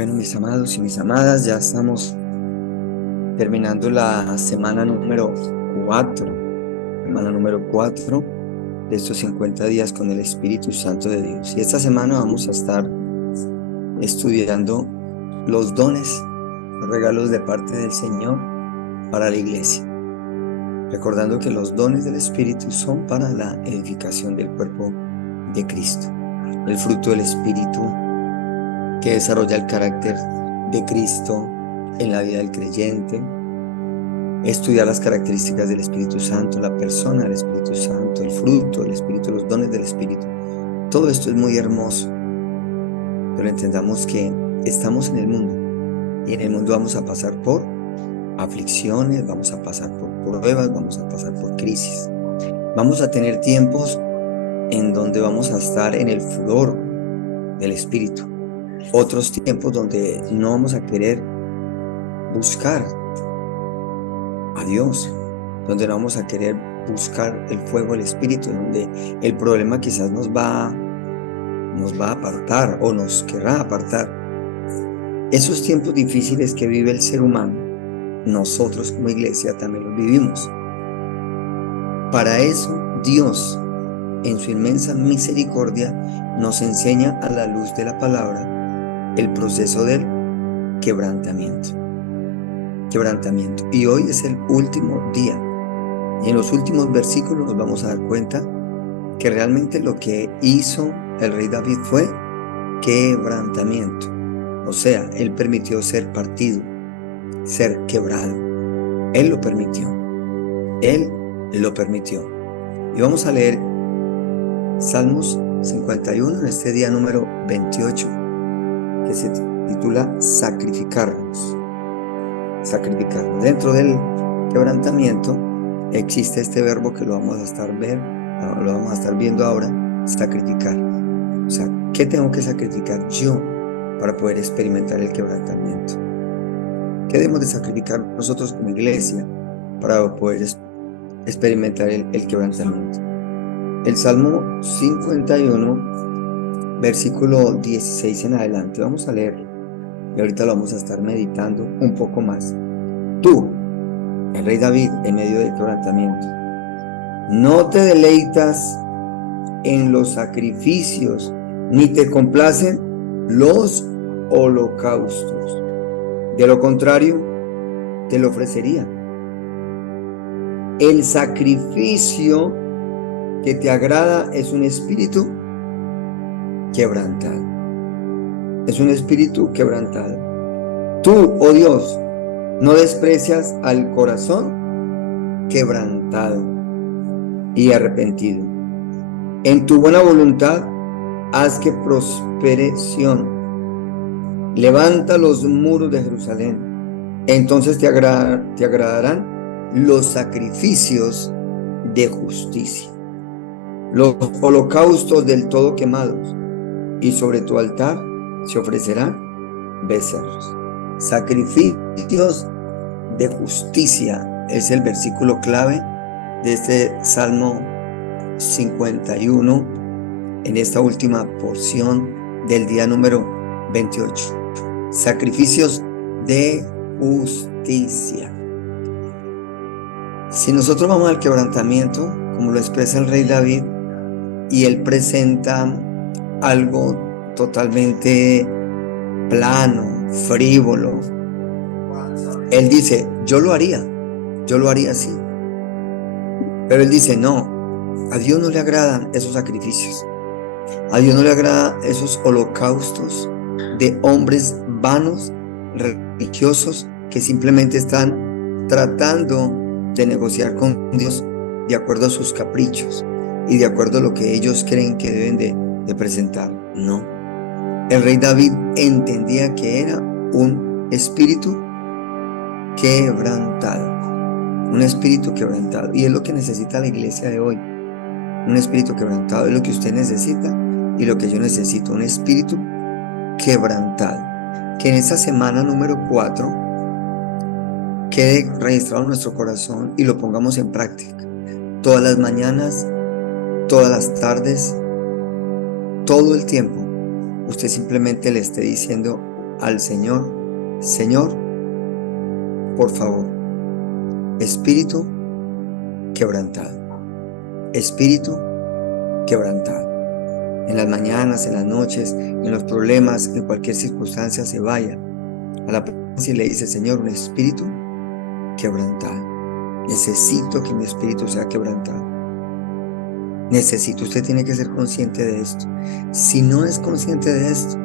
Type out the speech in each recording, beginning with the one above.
Bueno, mis amados y mis amadas, ya estamos terminando la semana número 4 de estos 50 días con el Espíritu Santo de Dios. Y esta semana vamos a estar estudiando los dones, los regalos de parte del Señor para la iglesia. Recordando que los dones del Espíritu son para la edificación del cuerpo de Cristo. El fruto del Espíritu que desarrolla el carácter de Cristo en la vida del creyente, estudiar las características del Espíritu Santo, la persona del Espíritu Santo, el fruto del Espíritu, los dones del Espíritu. Todo esto es muy hermoso, pero entendamos que estamos en el mundo y en el mundo vamos a pasar por aflicciones, vamos a pasar por pruebas, vamos a pasar por crisis. Vamos a tener tiempos en donde vamos a estar en el furor del Espíritu. Otros tiempos donde no vamos a querer buscar a Dios, donde no vamos a querer buscar el fuego del Espíritu, donde el problema quizás nos va a apartar o nos querrá apartar. Esos tiempos difíciles que vive el ser humano, nosotros como iglesia también los vivimos. Para eso Dios, en su inmensa misericordia, nos enseña a la luz de la palabra el proceso del quebrantamiento. Y hoy es el último día. Y en los últimos versículos nos vamos a dar cuenta que realmente lo que hizo el rey David fue quebrantamiento. O sea, él permitió ser partido, ser quebrado. Él lo permitió. Y vamos a leer Salmos 51 en este día número 28, que se titula sacrificarnos. Dentro del quebrantamiento existe este verbo que lo vamos a estar viendo ahora, sacrificar. O sea, ¿qué tengo que sacrificar yo para poder experimentar el quebrantamiento? ¿Qué debemos de sacrificar nosotros como iglesia para poder experimentar el quebrantamiento? El Salmo 51, versículo 16 en adelante, vamos a leerlo. Y ahorita lo vamos a estar meditando un poco más. Tú, el rey David, en medio del quebrantamiento, no te deleitas en los sacrificios, ni te complacen los holocaustos. De lo contrario, te lo ofrecería. El sacrificio que te agrada es un espíritu quebrantado. Tú, oh Dios, no desprecias al corazón quebrantado y arrepentido. En tu buena voluntad, haz que prospere Sión. Levanta los muros de Jerusalén. Entonces te agradarán los sacrificios de justicia, los holocaustos del todo quemados, y sobre tu altar se ofrecerán becerros. Sacrificios de justicia es el versículo clave de este Salmo 51 en esta última porción del día número 28. Sacrificios de justicia. Si nosotros vamos al quebrantamiento, como lo expresa el rey David, y él presenta algo totalmente plano, frívolo, él dice, yo lo haría así. Pero él dice, no, a Dios no le agradan esos sacrificios. A Dios no le agradan esos holocaustos de hombres vanos, religiosos, que simplemente están tratando de negociar con Dios de acuerdo a sus caprichos y de acuerdo a lo que ellos creen que deben de presentar. No. El rey David entendía que era un espíritu quebrantado. Un espíritu quebrantado. Y es lo que necesita la iglesia de hoy. Un espíritu quebrantado es lo que usted necesita y lo que yo necesito. Un espíritu quebrantado. Que en esta semana número 4 quede registrado en nuestro corazón y lo pongamos en práctica. Todas las mañanas, todas las tardes, todo el tiempo, usted simplemente le esté diciendo al Señor: Señor, por favor, espíritu quebrantado, espíritu quebrantado. En las mañanas, en las noches, en los problemas, en cualquier circunstancia, se vaya a la presencia y le dice: Señor, un espíritu quebrantado. Necesito que mi espíritu sea quebrantado. Necesito. Usted tiene que ser consciente de esto. Si no es consciente de esto,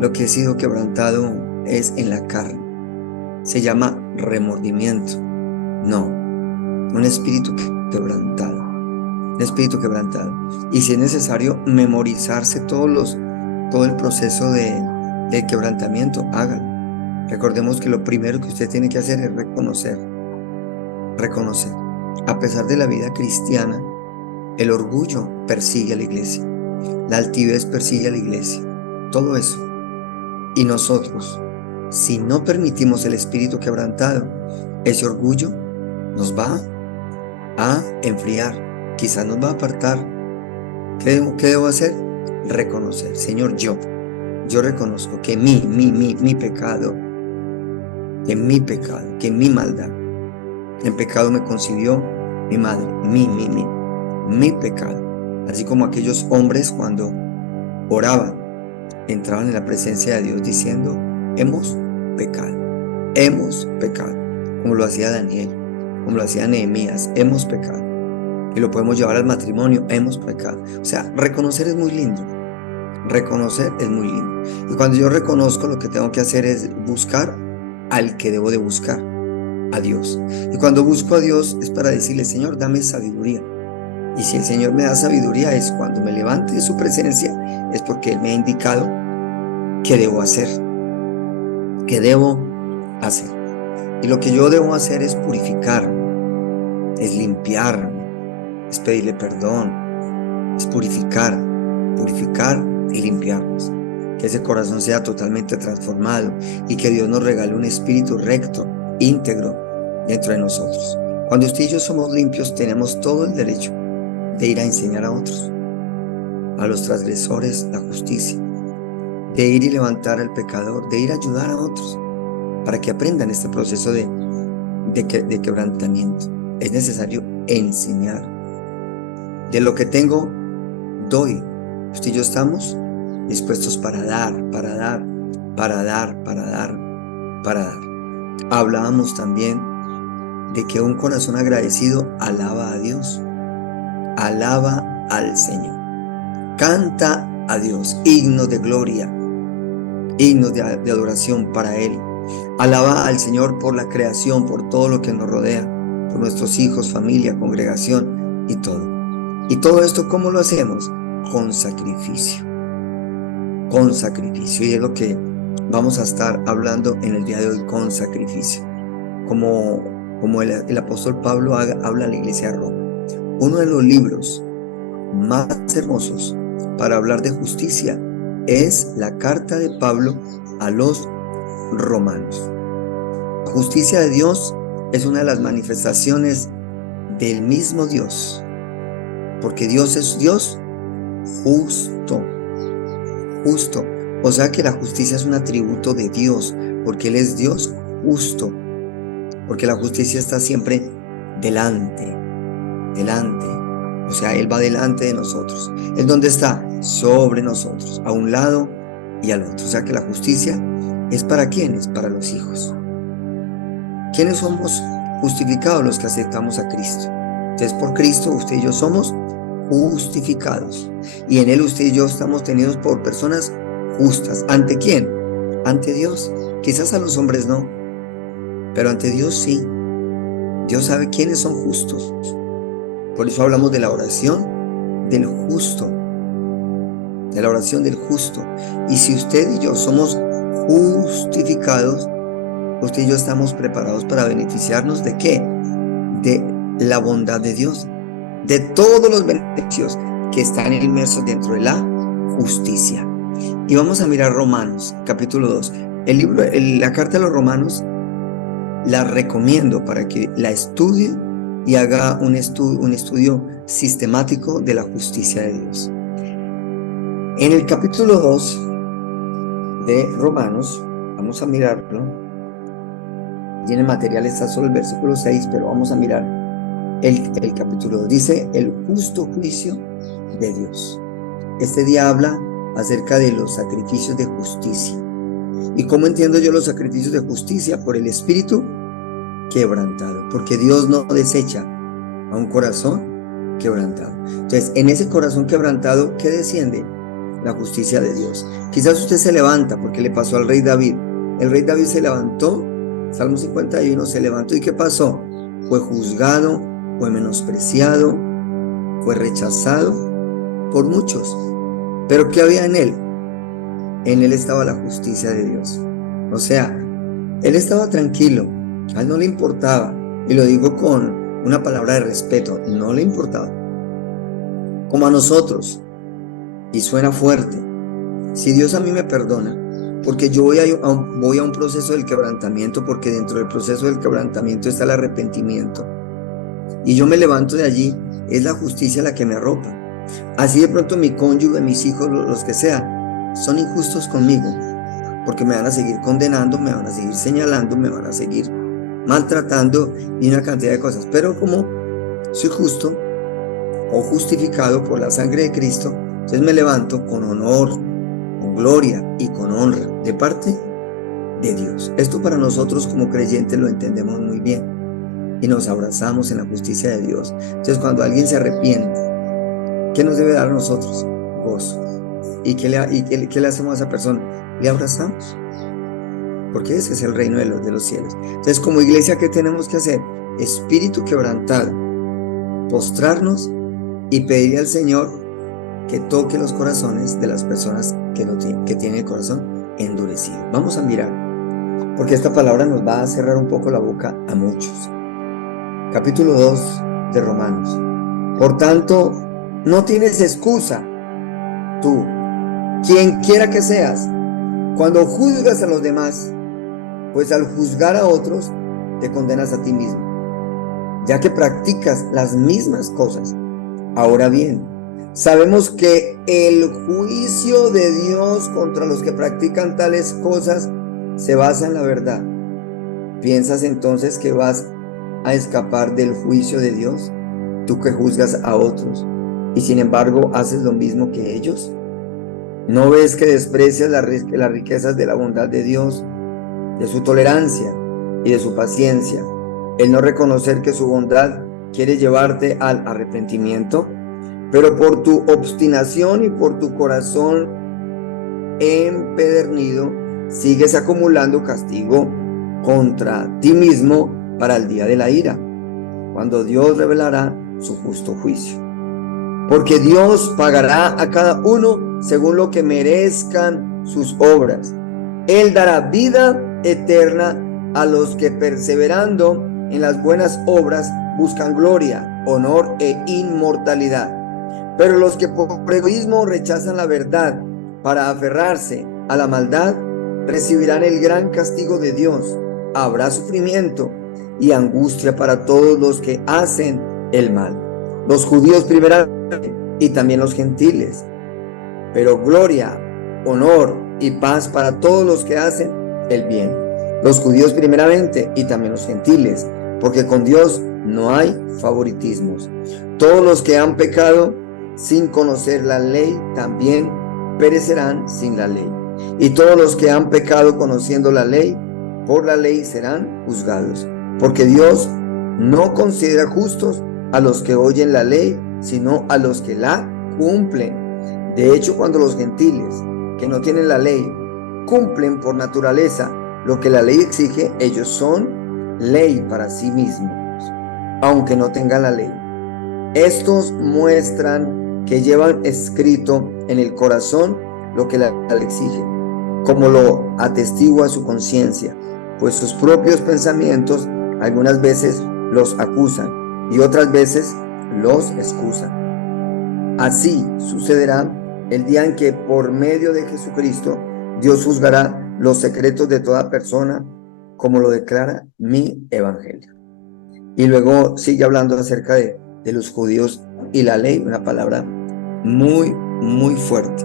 lo que ha sido quebrantado es en la carne. Se llama remordimiento. No, un espíritu quebrantado. Un espíritu quebrantado. Y si es necesario memorizarse todo el proceso del quebrantamiento, hágalo. Recordemos que lo primero que usted tiene que hacer es reconocer. A pesar de la vida cristiana, el orgullo persigue a la iglesia, la altivez persigue a la iglesia, todo eso. Y nosotros, si no permitimos el espíritu quebrantado, ese orgullo nos va a enfriar, quizás nos va a apartar. ¿Qué debo hacer? Reconocer: Señor, yo reconozco que mi pecado, que mi maldad, en pecado me concibió mi madre, mi pecado. Así como aquellos hombres, cuando oraban, entraban en la presencia de Dios diciendo: hemos pecado, como lo hacía Daniel, como lo hacía Nehemías: hemos pecado. Y lo podemos llevar al matrimonio: hemos pecado. O sea, reconocer es muy lindo. Y cuando yo reconozco, lo que tengo que hacer es buscar al que debo de buscar, a Dios. Y cuando busco a Dios es para decirle: Señor, dame sabiduría. Y si el Señor me da sabiduría, es cuando me levante de su presencia, es porque Él me ha indicado qué debo hacer. Y lo que yo debo hacer es purificarme, es limpiarme, es pedirle perdón, es purificar y limpiarnos. Que ese corazón sea totalmente transformado y que Dios nos regale un espíritu recto, íntegro dentro de nosotros. Cuando usted y yo somos limpios, tenemos todo el derecho de ir a enseñar a otros, a los transgresores, la justicia, de ir y levantar al pecador, de ir a ayudar a otros para que aprendan este proceso de quebrantamiento. Es necesario enseñar. De lo que tengo, doy. Usted y yo estamos dispuestos para dar. Hablábamos también de que un corazón agradecido alaba a Dios, alaba al Señor, canta a Dios himnos de gloria, himnos de adoración para Él. Alaba al Señor por la creación, por todo lo que nos rodea, por nuestros hijos, familia, congregación y todo. Y todo esto, ¿cómo lo hacemos? Con sacrificio. Y es lo que vamos a estar hablando en el día de hoy: con sacrificio. Como el apóstol Pablo habla a la iglesia de Roma. Uno de los libros más hermosos para hablar de justicia es la carta de Pablo a los romanos. La justicia de Dios es una de las manifestaciones del mismo Dios, porque Dios es Dios justo. O sea que la justicia es un atributo de Dios, porque Él es Dios justo, porque la justicia está siempre delante. O sea, Él va delante de nosotros. ¿Es donde está? Sobre nosotros, a un lado y al otro. O sea que la justicia es ¿para quiénes? Para los hijos. ¿Quiénes somos justificados? Los que aceptamos a Cristo. Entonces, por Cristo, usted y yo somos justificados. Y en Él usted y yo estamos tenidos por personas justas. ¿Ante quién? Ante Dios. Quizás a los hombres no, pero ante Dios sí. Dios sabe quiénes son justos. Por eso hablamos de la oración del justo. Y si usted y yo somos justificados, usted y yo estamos preparados para beneficiarnos ¿de qué? De la bondad de Dios, de todos los beneficios que están inmersos dentro de la justicia. Y vamos a mirar Romanos, capítulo 2. La carta de los Romanos la recomiendo para que la estudie y haga un estudio sistemático de la justicia de Dios. En el capítulo 2 de Romanos. Vamos a mirarlo. Y en el material está solo el versículo 6, pero vamos a mirar el capítulo 2. Dice: el justo juicio de Dios. Este día habla acerca de los sacrificios de justicia. ¿Y cómo entiendo yo los sacrificios de justicia? Por el espíritu quebrantado, porque Dios no desecha a un corazón quebrantado. Entonces, en ese corazón quebrantado, ¿qué desciende? La justicia de Dios. Quizás usted se levanta, porque le pasó al rey David. El rey David se levantó, Salmo 51, se levantó, ¿y qué pasó? Fue juzgado, fue menospreciado, fue rechazado por muchos. ¿Pero qué había en él? En él estaba la justicia de Dios. O sea, él estaba tranquilo, a él no le importaba, y lo digo con una palabra de respeto, no le importaba. Como a nosotros, y suena fuerte, si Dios a mí me perdona, porque yo voy a un proceso del quebrantamiento, porque dentro del proceso del quebrantamiento está el arrepentimiento, y yo me levanto de allí, es la justicia la que me arropa. Así de pronto mi cónyuge, mis hijos, los que sean, son injustos conmigo, porque me van a seguir condenando, me van a seguir señalando, me van a seguir maltratando y una cantidad de cosas. Pero como soy justo o justificado por la sangre de Cristo, entonces me levanto con honor, con gloria y con honra de parte de Dios. Esto para nosotros como creyentes lo entendemos muy bien y nos abrazamos en la justicia de Dios. Entonces, cuando alguien se arrepiente, ¿qué nos debe dar a nosotros? Gozo. ¿Y qué le hacemos a esa persona? Le abrazamos, porque ese es el reino de los cielos. Entonces, como iglesia, ¿qué tenemos que hacer? Espíritu quebrantado, postrarnos y pedirle al Señor que toque los corazones de las personas que tienen el corazón endurecido. Vamos a mirar, porque esta palabra nos va a cerrar un poco la boca a muchos. Capítulo 2 de Romanos. Por tanto, no tienes excusa, tú, quien quiera que seas, cuando juzgas a los demás, pues al juzgar a otros, te condenas a ti mismo, ya que practicas las mismas cosas. Ahora bien, sabemos que el juicio de Dios contra los que practican tales cosas se basa en la verdad. ¿Piensas entonces que vas a escapar del juicio de Dios, tú que juzgas a otros y sin embargo haces lo mismo que ellos? ¿No ves que desprecias las riquezas de la bondad de Dios, de su tolerancia y de su paciencia, el no reconocer que su bondad quiere llevarte al arrepentimiento? Pero por tu obstinación y por tu corazón empedernido, sigues acumulando castigo contra ti mismo para el día de la ira, cuando Dios revelará su justo juicio. Porque Dios pagará a cada uno según lo que merezcan sus obras. Él dará vida eterna a los que, perseverando en las buenas obras, buscan gloria, honor e inmortalidad. Pero los que por egoísmo rechazan la verdad para aferrarse a la maldad, recibirán el gran castigo de Dios. Habrá sufrimiento y angustia para todos los que hacen el mal, los judíos primeramente y también los gentiles. Pero gloria, honor y paz para todos los que hacen el bien, los judíos primeramente y también los gentiles, porque con Dios no hay favoritismos. Todos los que han pecado sin conocer la ley también perecerán sin la ley, y todos los que han pecado conociendo la ley, por la ley serán juzgados, porque Dios no considera justos a los que oyen la ley, sino a los que la cumplen. De hecho, cuando los gentiles que no tienen la ley cumplen por naturaleza lo que la ley exige, ellos son ley para sí mismos, aunque no tengan la ley. Estos muestran que llevan escrito en el corazón lo que la ley exige, como lo atestigua su conciencia, pues sus propios pensamientos algunas veces los acusan y otras veces los excusan. Así sucederá el día en que por medio de Jesucristo Dios juzgará los secretos de toda persona, como lo declara mi evangelio. Y luego sigue hablando acerca de los judíos y la ley, una palabra muy, muy fuerte.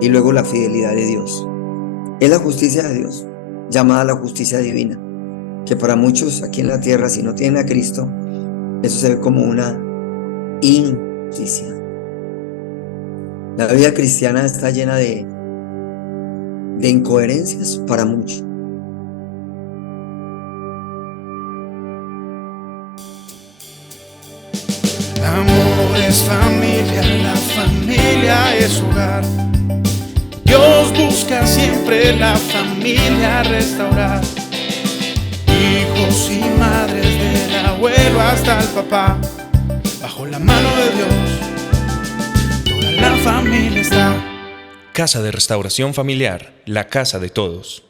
Y luego la fidelidad de Dios. Es la justicia de Dios, llamada la justicia divina, que para muchos aquí en la tierra, si no tienen a Cristo, eso se ve como una injusticia. La vida cristiana está llena de incoherencias para muchos. Amor es familia, la familia es hogar. Dios busca siempre la familia restaurar. Hijos y madres, del abuelo hasta el papá, bajo la mano de Dios, toda la familia está. Casa de Restauración Familiar, la casa de todos.